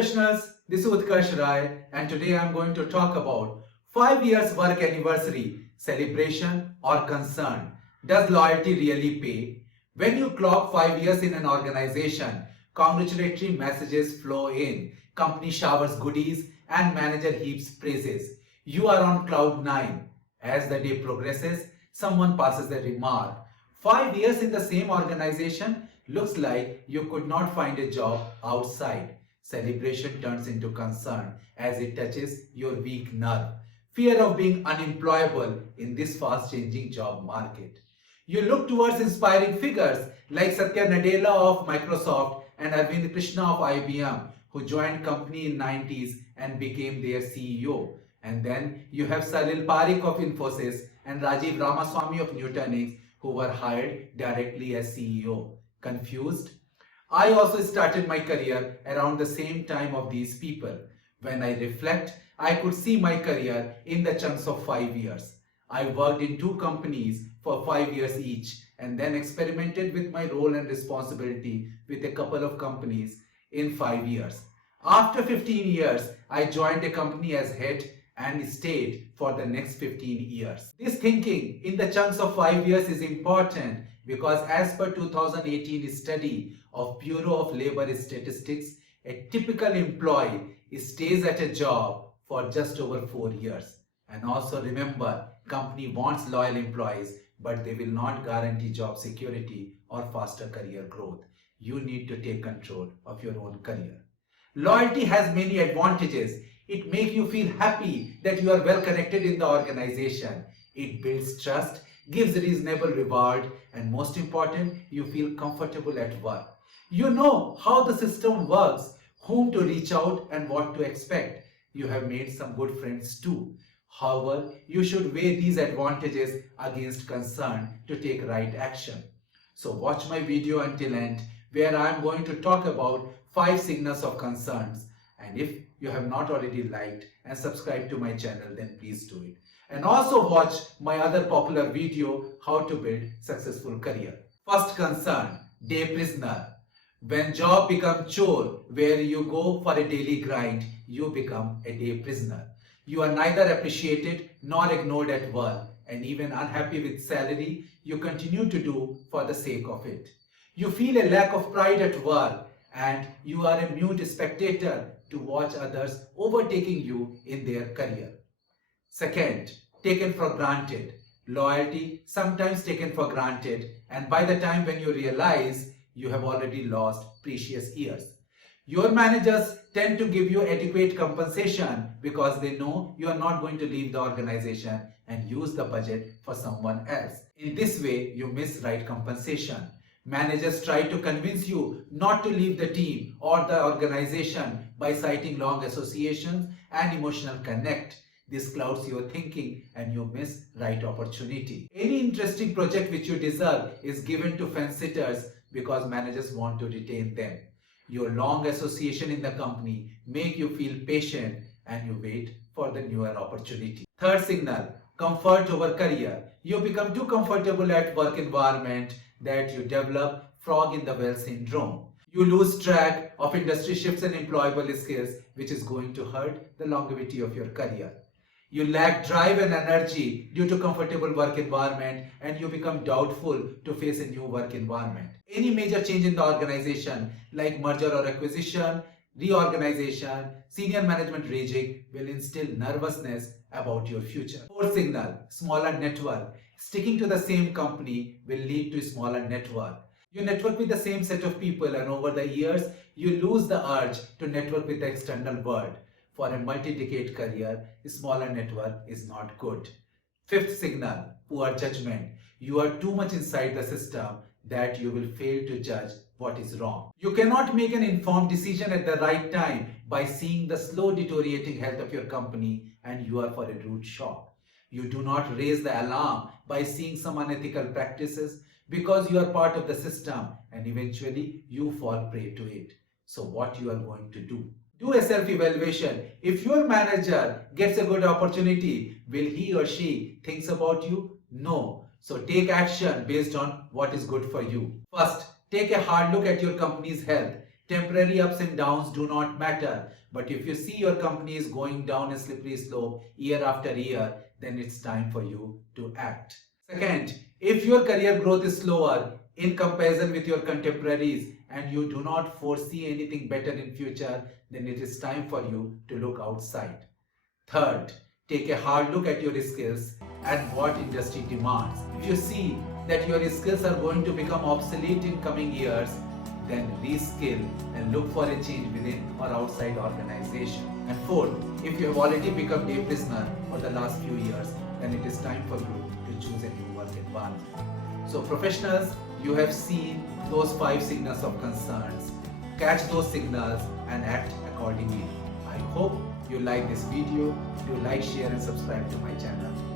professionals, this is Utkarsh Rai and today I am going to talk about 5 years work anniversary celebration or concern. Does loyalty really pay? When you clock 5 years in an organization, congratulatory messages flow in, company showers goodies and manager heaps praises. You are on cloud 9. As the day progresses, someone passes a remark. 5 years in the same organization looks like you could not find a job outside. Celebration turns into concern as it touches your weak nerve. Fear of being unemployable in this fast-changing job market. You look towards inspiring figures like Satya Nadella of Microsoft and Arvind Krishna of IBM, who joined company in 90s and became their CEO. And then you have Salil Parekh of Infosys and Rajiv Ramaswamy of Nutanix, who were hired directly as CEO. Confused? I also started my career around the same time of these people. When I reflect, I could see my career in the chunks of 5 years. I worked in 2 companies for 5 years each and then experimented with my role and responsibility with a couple of companies in 5 years. After 15 years, I joined a company as head and stayed for the next 15 years. This thinking in the chunks of 5 years is important because as per 2018 study of Bureau of Labor Statistics, a typical employee stays at a job for just over 4 years. And also remember, company wants loyal employees, but they will not guarantee job security or faster career growth. You need to take control of your own career. Loyalty has many advantages. It makes you feel happy that you are well connected in the organization. It builds trust, gives reasonable reward, and most important, you feel comfortable at work. You know how the system works, whom to reach out and what to expect. You have made some good friends too. However, you should weigh these advantages against concern to take right action. So watch my video until end, where I am going to talk about 5 signals of concerns. And if you have not already liked and subscribed to my channel, then please do it. And also watch my other popular video, how to build successful career. First concern, day prisoner. When job becomes chore, where you go for a daily grind, you become a day prisoner. You are neither appreciated nor ignored at work, and even unhappy with salary, you continue to do for the sake of it. You feel a lack of pride at work, and you are a mute spectator to watch others overtaking you in their career. Second, taken for granted. Loyalty sometimes taken for granted, and by the time when you realize, you have already lost precious years. Your managers tend to give you adequate compensation because they know you are not going to leave the organization and use the budget for someone else. In this way, you miss right compensation. Managers try to convince you not to leave the team or the organization by citing long associations and emotional connect. This clouds your thinking and you miss right opportunity. Any interesting project which you deserve is given to fence-sitters because managers want to retain them. Your long association in the company make you feel patient and you wait for the newer opportunity. Third signal, comfort over career. You become too comfortable at work environment that you develop frog in the well syndrome. You lose track of industry shifts and employable skills, which is going to hurt the longevity of your career. You lack drive and energy due to comfortable work environment and you become doubtful to face a new work environment. Any major change in the organization like merger or acquisition, reorganization, senior management raging will instill nervousness about your future. Fourth signal, smaller network. Sticking to the same company will lead to smaller network. You network with the same set of people and over the years, you lose the urge to network with the external world. For a multi-decade career, a smaller network is not good. Fifth signal, poor judgment. You are too much inside the system that you will fail to judge what is wrong. You cannot make an informed decision at the right time by seeing the slow deteriorating health of your company and you are for a rude shock. You do not raise the alarm by seeing some unethical practices because you are part of the system and eventually you fall prey to it. So what you are going to do? Do a self-evaluation. If your manager gets a good opportunity, will he or she thinks about you? No. So take action based on what is good for you. First, take a hard look at your company's health. Temporary ups and downs do not matter. But if you see your company is going down a slippery slope year after year, then it's time for you to act. Second, if your career growth is slower in comparison with your contemporaries and you do not foresee anything better in future, then it is time for you to look outside. Third, take a hard look at your skills and what industry demands. If you see that your skills are going to become obsolete in coming years, then reskill and look for a change within or outside organization. And fourth, if you have already become day prisoner for the last few years, then it is time for you to choose a new work environment. So professionals, you have seen those 5 signals of concerns. Catch those signals and act accordingly. I hope you like this video. Do like, share and subscribe to my channel.